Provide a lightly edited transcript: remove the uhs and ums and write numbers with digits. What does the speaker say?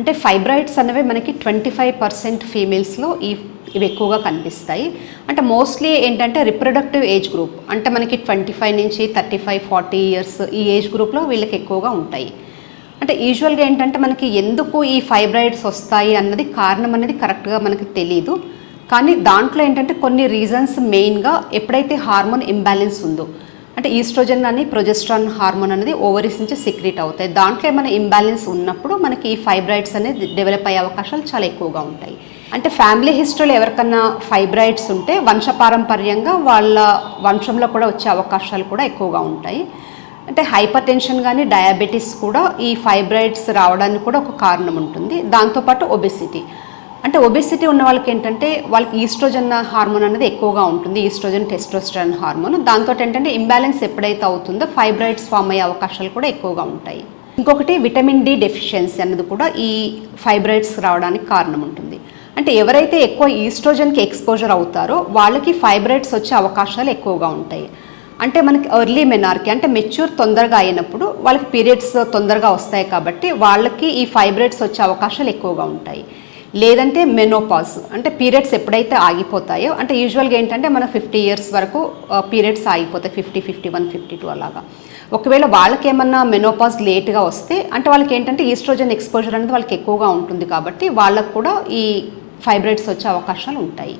అంటే ఫైబ్రాయిడ్స్ అనేవి మనకి 25% ఫీమేల్స్లో ఇవి ఎక్కువగా కనిపిస్తాయి. అంటే మోస్ట్లీ ఏంటంటే రిప్రొడక్టివ్ ఏజ్ గ్రూప్, అంటే మనకి 25 నుంచి 35-40 ఇయర్స్ ఈ ఏజ్ గ్రూప్లో వీళ్ళకి ఎక్కువగా ఉంటాయి. అంటే యూజువల్గా ఏంటంటే మనకి ఎందుకు ఈ ఫైబ్రాయిడ్స్ వస్తాయి అన్నది కారణం అనేది కరెక్ట్గా మనకి తెలీదు. కానీ దాంట్లో ఏంటంటే కొన్ని రీజన్స్ మెయిన్గా ఎప్పుడైతే హార్మోన్ ఇంబ్యాలెన్స్ ఉందో, అంటే ఈస్ట్రోజన్ అని ప్రొజెస్ట్రాన్ హార్మోన్ అనేది ఓవరీస్ నుంచి సిక్రీట్ అవుతాయి. దాంట్లో ఏమైనా ఇంబ్యాలెన్స్ ఉన్నప్పుడు మనకి ఈ ఫైబ్రాయిడ్స్ అనేది డెవలప్ అయ్యే అవకాశాలు చాలా ఎక్కువగా ఉంటాయి. అంటే ఫ్యామిలీ హిస్టరీలో ఎవరికన్నా ఫైబ్రాయిడ్స్ ఉంటే వంశపారంపర్యంగా వాళ్ళ వంశంలో కూడా వచ్చే అవకాశాలు కూడా ఎక్కువగా ఉంటాయి. అంటే హైపర్ టెన్షన్ కానీ డయాబెటీస్ కూడా ఈ ఫైబ్రాయిడ్స్ రావడానికి కూడా ఒక కారణం ఉంటుంది. దాంతోపాటు ఒబెసిటీ, అంటే ఒబెసిటీ ఉన్న వాళ్ళకి ఏంటంటే వాళ్ళకి ఈస్ట్రోజన్ హార్మోన్ అనేది ఎక్కువగా ఉంటుంది, ఈస్ట్రోజన్ టెస్టోస్టెరాన్ హార్మోన్. దాంతో ఏంటంటే ఇంబ్యాలెన్స్ ఎప్పుడైతే అవుతుందో ఫైబ్రాయిడ్స్ ఫామ్ అయ్యే అవకాశాలు కూడా ఎక్కువగా ఉంటాయి. ఇంకొకటి విటమిన్ డి డెఫిషియన్సీ అన్నది కూడా ఈ ఫైబ్రాయిడ్స్ రావడానికి కారణం ఉంటుంది. అంటే ఎవరైతే ఎక్కువ ఈస్ట్రోజన్కి ఎక్స్పోజర్ అవుతారో వాళ్ళకి ఫైబ్రాయిడ్స్ వచ్చే అవకాశాలు ఎక్కువగా ఉంటాయి. అంటే మనకి ఎర్లీ మెనార్కి అంటే మెచ్యూర్ తొందరగా అయినప్పుడు వాళ్ళకి పీరియడ్స్ తొందరగా వస్తాయి కాబట్టి వాళ్ళకి ఈ ఫైబ్రాయిడ్స్ వచ్చే అవకాశాలు ఎక్కువగా ఉంటాయి. లేదంటే మెనోపాజ్, అంటే పీరియడ్స్ ఎప్పుడైతే ఆగిపోతాయో, అంటే యూజువల్గా ఏంటంటే మన 50 ఇయర్స్ వరకు పీరియడ్స్ ఆగిపోతాయి, 50, 51, 52 అలాగా. ఒకవేళ వాళ్ళకి ఏమన్నా మెనోపాజ్ లేట్గా వస్తే అంటే వాళ్ళకి ఏంటంటే ఈస్ట్రోజన్ ఎక్స్పోజర్ అనేది వాళ్ళకి ఎక్కువగా ఉంటుంది కాబట్టి వాళ్ళకు కూడా ఈ ఫైబ్రాయిడ్స్ వచ్చే అవకాశాలు ఉంటాయి.